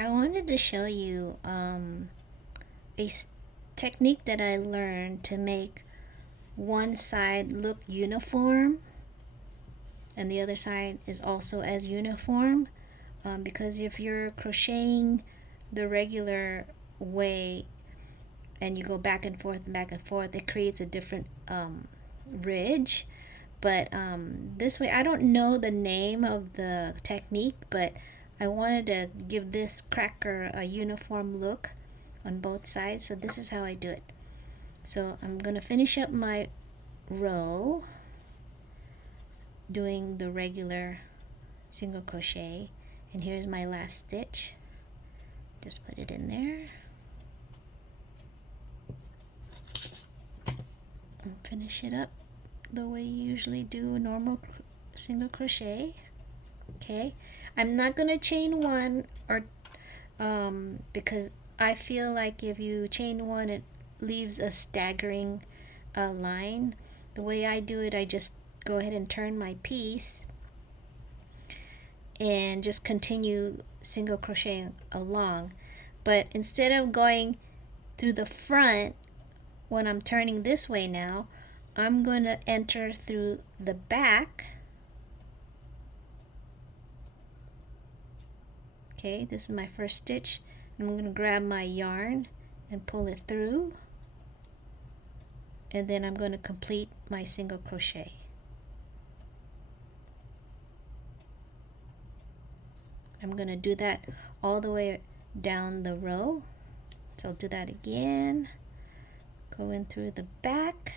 I wanted to show you a technique that I learned to make one side look uniform and the other side is also as uniform, because if you're crocheting the regular way and you go back and forth and back and forth, it creates a different ridge. But this way, I don't know the name of the technique, but I wanted to give this cracker a uniform look on both sides. So this is how I do it. So I'm going to finish up my row doing the regular single crochet, and here's my last stitch. Just put it in there and finish it up the way you usually do a normal single crochet. Okay, I'm not gonna chain one or because I feel like if you chain one, it leaves a staggering line. The way I do it, I just go ahead and turn my piece and just continue single crocheting along. But instead of going through the front when I'm turning this way now, I'm going to enter through the back. Okay, this is my first stitch. I'm going to grab my yarn and pull it through, and then I'm going to complete my single crochet. I'm going to do that all the way down the row. So I'll do that again. Go in through the back,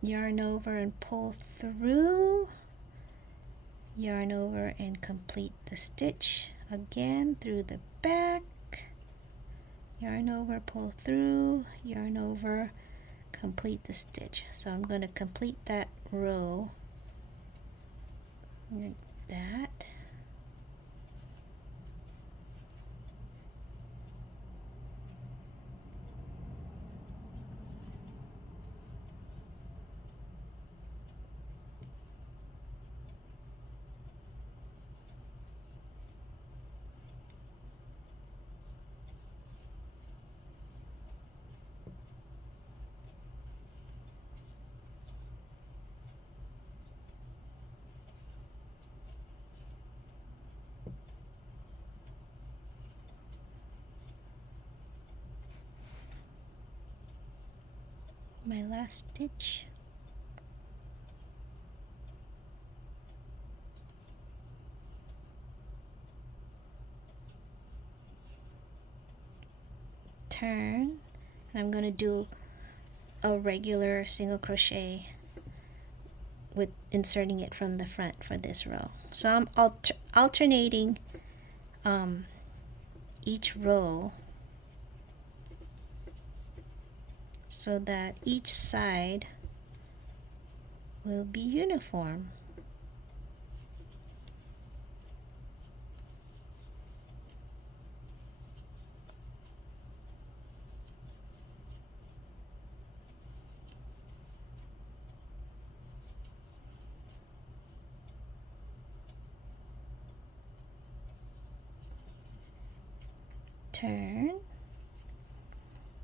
yarn over and pull through, yarn over and complete the stitch again through the back, yarn over, pull through, yarn over, complete the stitch. So I'm going to complete that row like that. My last stitch. Turn, and I'm going to do a regular single crochet with inserting it from the front for this row. So I'm alternating each row so that each side will be uniform. Turn.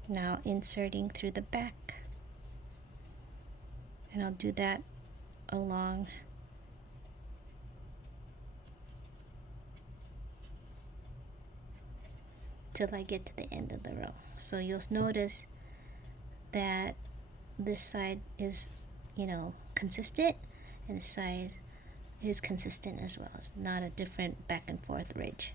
Now inserting through the back, and I'll do that along till I get to the end of the row. So you'll notice that this side is, consistent, and this side is consistent as well. It's not a different back and forth ridge.